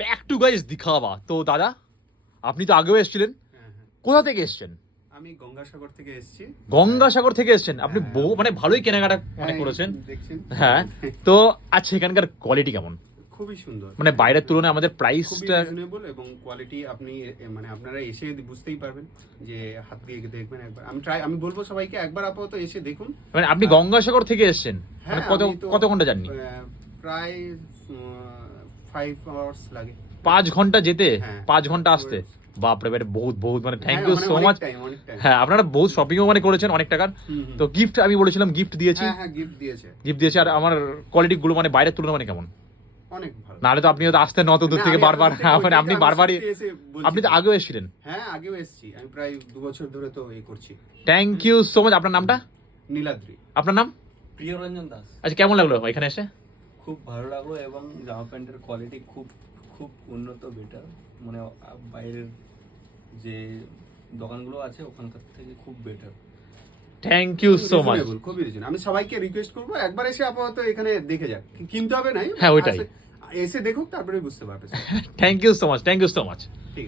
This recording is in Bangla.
Back to guys দিখাবা। তো দাদা, আপনি তো আগেও এসেছিলেন, কোথা থেকে এসেছেন? আমি গঙ্গাসাগর থেকে এসেছি। গঙ্গাসাগর থেকে এসেছেন আপনি? মানে ভালোই কেনাকাটা মানে করেছেন। দেখছেন? হ্যাঁ, তো আচ্ছা এখানকার কোয়ালিটি কেমন? খুবই সুন্দর, মানে বাইরের তুলনায় আমাদের খুবই প্রাইসটা রিজনেবল এবং কোয়ালিটি আপনি মানে আপনারা এসে বুঝতেই পারবেন, যে হাত দিয়ে দেখবেন একবার। আমি বলবো সবাইকে একবার আপাতত এসে দেখুন। মানে আপনি গঙ্গাসাগর থেকে এসেছেন, মানে হ্যাঁ, কত আমি তো, কত ঘন্টা জার্নি? প্রায় 5 আওয়ার্স লাগে। 5 ঘন্টা যেতে, হ্যাঁ, 5 ঘন্টা আসতে? বাপরে বাপরে, বহুত বহুত, মানে থ্যাংক ইউ হ্যাঁ, সো অনেক মাচ। টাইম, অনেক টাইম। হ্যাঁ, আপনারা বহুত শপিংও মানে করেছেন অনেক টাকার। তো গিফট আমি বলেছিলাম, গিফট দিয়েছি। হ্যাঁ, গিফট দিয়েছে। গিফট দিয়েছি। আর আমার কোয়ালিটি গুলো মানে বাইরের তুলনায় মানে কেমন? অনেক ভালো। নাহলে তো আপনি হয়তো আসতেন অত দূর না, থেকে আমি বারবার। এত দূর থেকে মানে ওইটাই আপনি তো আমি বারবারই, সত্যি এসে বলছি। আপনি তো আগেও এসেছিলেন। হ্যাঁ, আগেও এসেছি। আমি প্রায় 2 বছর ধরে তো এই করছি। Thank you so much. আপনার নামটা? নীলাদ্রি। আপনার নাম? প্রিয়রঞ্জন দাস। আচ্ছা, কেমন লাগলো এখানে এসে? খুব ভালো লাগলো এবং জামা প্যান্টের কোয়ালিটি খুব খুব উন্নত, বেটার। মানে বাইরের যে দোকানগুলো আছে ওখানকার থেকে খুব better. Thank you so much. খুবই রিজনেবল। আমি সবাইকে রিকোয়েস্ট করবো একবার এসে আপাতত এখানে দেখে যাক, কিনতে হবে নাই। হ্যাঁ, ওইটাই। এসে দেখুক, তারপরে বুঝতে পারবে। Thank you so much, thank you so much.